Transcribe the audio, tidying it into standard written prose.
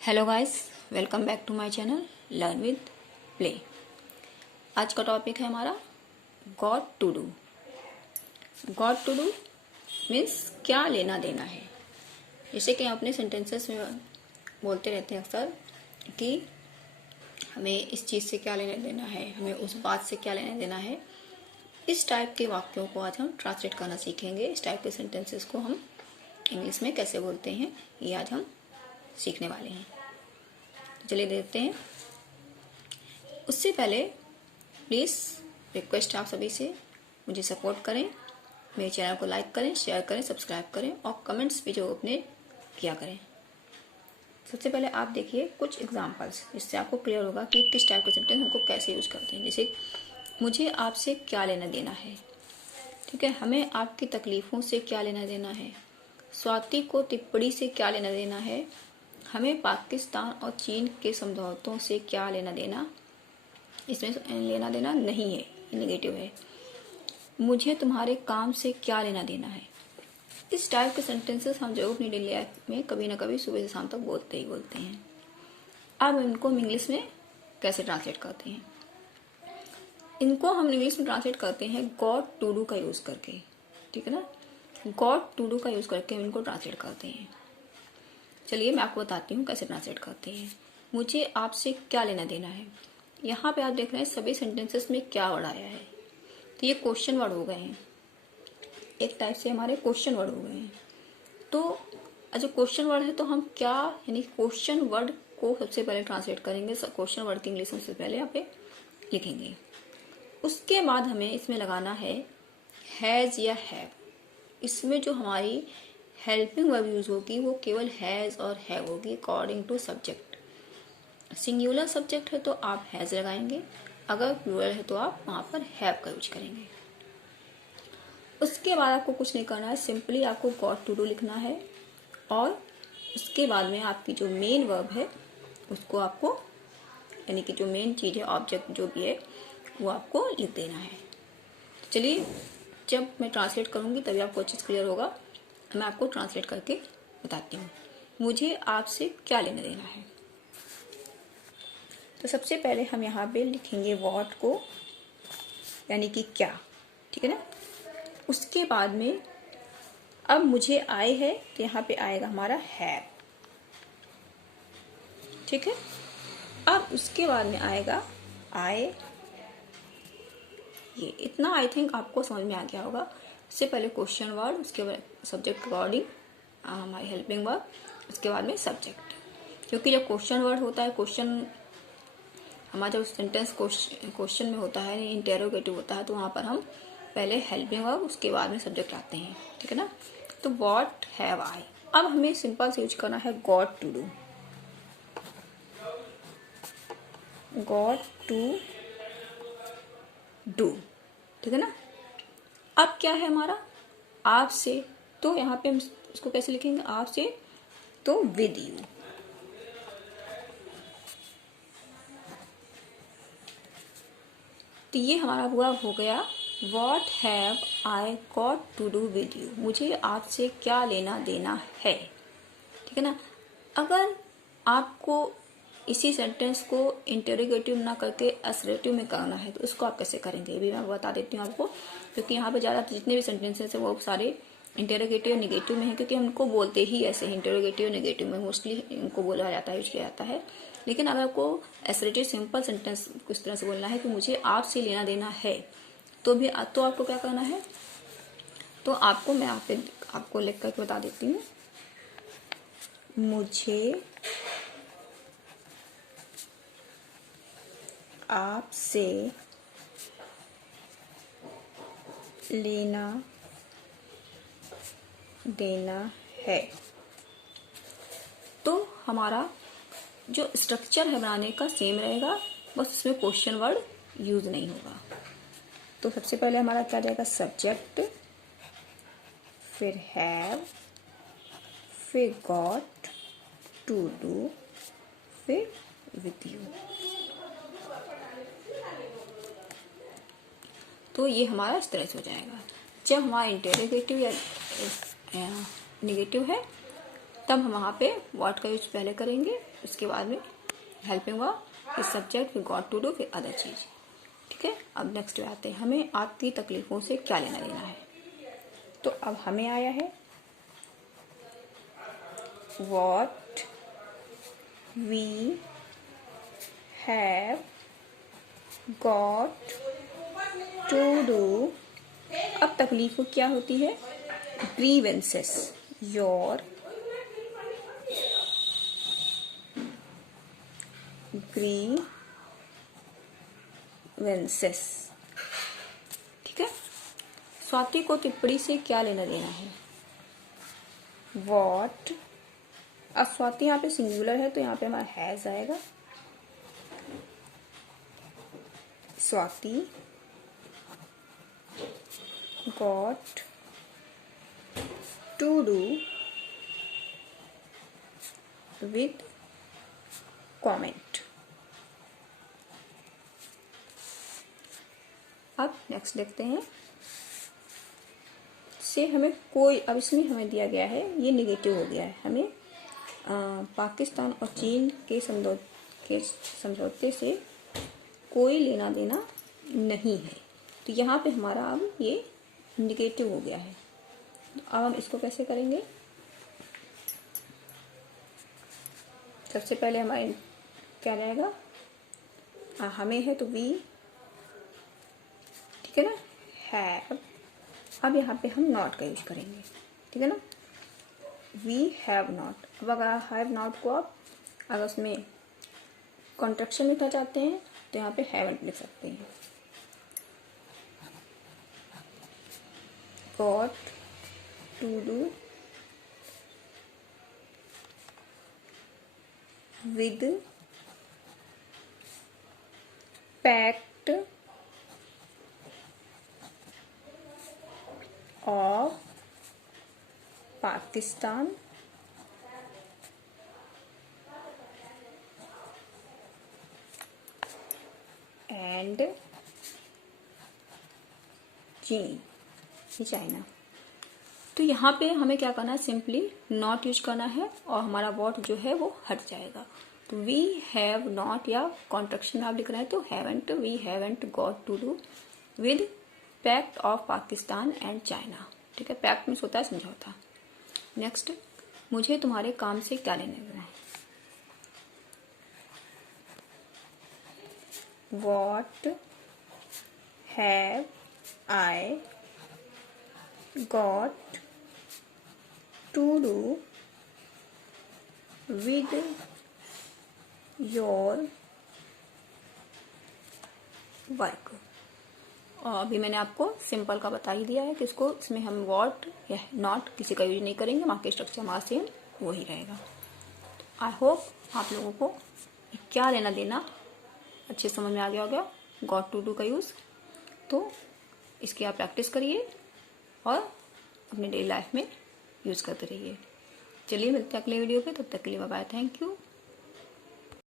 Hello guys, welcome back to my channel learn with play. आज का topic है हमारा got to do. Got to do means क्या लेना देना है। जैसे कि अपने सेंटेंसेस में बोलते रहते हैं अक्सर कि हमें इस चीज़ से क्या लेना देना है, हमें उस बात से क्या लेना देना है। इस टाइप के वाक्यों को आज हम ट्रांसलेट करना सीखेंगे। इस टाइप के सेंटेंसेस को हम इंग्लिश में कैसे बोलते हैं ये आज हम सीखने वाले हैं। चलिए देखते हैं। उससे पहले प्लीज़ रिक्वेस्ट आप सभी से मुझे सपोर्ट करें, मेरे चैनल को लाइक करें, शेयर करें, सब्सक्राइब करें और कमेंट्स भी जो अपने किया करें। सबसे पहले आप देखिए कुछ एग्जांपल्स, जिससे आपको क्लियर होगा कि किस टाइप के सेंटेंस हमको कैसे यूज करते हैं। जैसे मुझे आपसे क्या लेना देना है, ठीक है, हमें आपकी तकलीफ़ों से क्या लेना देना है, स्वाति को टिप्पणी से क्या लेना देना है, हमें पाकिस्तान और चीन के समझौतों से क्या लेना देना, इसमें लेना देना नहीं है, नेगेटिव है। मुझे तुम्हारे काम से क्या लेना देना है। इस टाइप के सेंटेंसेस हम जरूर अपनी डेली लाइफ में कभी ना कभी सुबह से शाम तक बोलते ही बोलते हैं। अब इनको हम इंग्लिश में कैसे ट्रांसलेट करते हैं। इनको हम इंग्लिश में ट्रांसलेट करते हैं गॉट टू डू का यूज करके, ठीक है ना। गॉट टू डू का यूज करके हम इनको ट्रांसलेट करते हैं। चलिए मैं आपको बताती हूँ कैसे ट्रांसलेट करते हैं। मुझे आपसे क्या लेना देना है। यहाँ पे आप देख रहे हैं सभी सेंटेंसेस में क्या वर्ड आया है, तो ये क्वेश्चन वर्ड हो गए हैं, एक टाइप से हमारे क्वेश्चन वर्ड हो गए हैं। तो जो क्वेश्चन वर्ड है तो हम क्या, यानी क्वेश्चन वर्ड को सबसे पहले ट्रांसलेट करेंगे। क्वेश्चन वर्ड की इंग्लिश में सबसे पहले यहाँ पे लिखेंगे। उसके बाद हमें इसमें लगाना है हैज़ या हैव। इसमें जो हमारी हेल्पिंग वर्ब यूज होगी वो केवल हैज़ और हैव होगी according to subject. Singular subject है तो आप हैज़ लगाएंगे, अगर प्लूरल है तो आप वहां पर हैव का यूज करेंगे। उसके बाद आपको कुछ नहीं करना है, सिंपली आपको गॉट टू डू लिखना है और उसके बाद में आपकी जो मेन वर्ब है उसको आपको, यानी कि जो मेन चीज है, ऑब्जेक्ट जो भी है, वो आपको लिख देना है। चलिए जब मैं ट्रांसलेट करूंगी तभी आपको अच्छे से क्लियर होगा। मैं आपको ट्रांसलेट करके बताती हूँ। मुझे आपसे क्या लेना देना है। तो सबसे पहले हम यहाँ पे लिखेंगे व्हाट को, यानी कि क्या, ठीक है ना। उसके बाद में अब मुझे आए है तो यहाँ पे आएगा हमारा हैव, ठीक है। अब उसके बाद में आएगा आए। ये इतना आई थिंक आपको समझ में आ गया होगा। इससे पहले क्वेश्चन वर्ड, उसके बाद सब्जेक्ट अकॉर्डिंग हमारी हेल्पिंग वर्ब, उसके बाद में सब्जेक्ट। क्योंकि जब क्वेश्चन वर्ड होता है, क्वेश्चन हमारा जब सेंटेंस क्वेश्चन में होता है, इंटेरोगेटिव होता है, तो वहां पर हम पहले हेल्पिंग वर्ब उसके बाद में सब्जेक्ट आते हैं, ठीक है ना। तो व्हाट हैव आई। अब हमें सिंपल से यूज करना है got to do. Got to do, ठीक है ना। अब क्या है हमारा आपसे, तो यहाँ पे हम इसको कैसे लिखेंगे आपसे, तो विद यू। तो ये हमारा हुआ हो गया what have I got to do with you. मुझे आपसे क्या लेना देना है, ठीक है ना। अगर आपको इसी सेंटेंस को इंटेरोगेटिव ना करके असर्टिव में करना है तो उसको आप कैसे करेंगे, ये भी मैं बता देती हूँ आपको। क्योंकि यहाँ पे ज़्यादा जितने भी सेंटेंसेस हैं वो सारे इंटेरोगेटिव नेगेटिव में है, क्योंकि हमको बोलते ही ऐसे इंटेरोगेटिव नेगेटिव में मोस्टली इनको बोला जाता है, यूज किया जाता है। लेकिन अगर आपको असर्टिव सिंपल सेंटेंस कुछ तरह से बोलना है कि मुझे आपसे लेना देना है, तो भी तो आपको क्या करना है, तो आपको मैं आपको लिख करके बता देती हूँ। मुझे आपसे लेना देना है। तो हमारा जो स्ट्रक्चर है बनाने का सेम रहेगा, बस उसमें क्वेश्चन वर्ड यूज नहीं होगा। तो सबसे पहले हमारा क्या जाएगा, सब्जेक्ट, फिर हैव, फिर गॉट टू डू, फिर विद यू। तो ये हमारा इस तरह से हो जाएगा। जब हमारा इंटेरोगेटिव या नेगेटिव है तब हम वहाँ पे व्हाट का यूज पहले करेंगे, उसके बाद में हेल्पिंग वर्ब, फिर सब्जेक्ट, फिर गॉट टू डू, फिर अदर चीज। ठीक है, अब नेक्स्ट पे आते हैं, हमें आती तकलीफों से क्या लेना देना है। तो अब हमें आया है what we have got to do. अब तकलीफ क्या होती है, ग्रीवेंसेस, योर ग्रीवेंसेस। ठीक है, स्वाति को टिप्पणी से क्या लेना देना है, वॉट। अब स्वाति यहाँ पे सिंगुलर है तो यहाँ पे हमारा हैज आएगा, Swati got to do with comment. अब नेक्स्ट देखते हैं, से हमें कोई, अब इसमें हमें दिया गया है, ये नेगेटिव हो गया है, हमें पाकिस्तान और चीन के समझौते से कोई लेना देना नहीं है। तो यहाँ पे हमारा अब ये नेगेटिव हो गया है। अब हम इसको कैसे करेंगे, सबसे पहले हमारे क्या रहेगा, हमें है तो वी, ठीक है ना, हैव। अब यहाँ पे हम नॉट का यूज करेंगे, ठीक है ना, वी हैव नॉट। अब अगर हैव नॉट को आप अगर उसमें कॉन्ट्रैक्शन लिखना चाहते हैं तो यहाँ पे हैवंट लिख सकते हैं। Got to do with pact of Pakistan and चीन, चाइना। तो यहाँ पे हमें क्या करना है, सिंपली नॉट यूज करना है और हमारा वॉट जो है वो हट जाएगा। तो वी हैव नॉट या कॉन्ट्रैक्शन आप लिख रहे हैं तो haven't, we haven't got to do with pact of Pakistan and China. ठीक है, पैक्ट मीन्स होता है समझौता। नेक्स्ट, मुझे तुम्हारे काम से क्या लेना देना है, what have I got to do with your work. और अभी मैंने आपको सिंपल का बता ही दिया है कि इसको, इसमें हम वॉट या नॉट किसी का यूज नहीं करेंगे, वहाँ के स्ट्रक्चर हमारा सेम वही रहेगा। आई होप आप लोगों को क्या लेना देना अच्छे समझ में आ गया होगा, गॉट टू डू का यूज़। तो इसकी आप प्रैक्टिस करिए और अपने डेली लाइफ में यूज़ करते रहिए। चलिए मिलते हैं अगले वीडियो पे, तब तक के लिए बाय बाय, थैंक यू।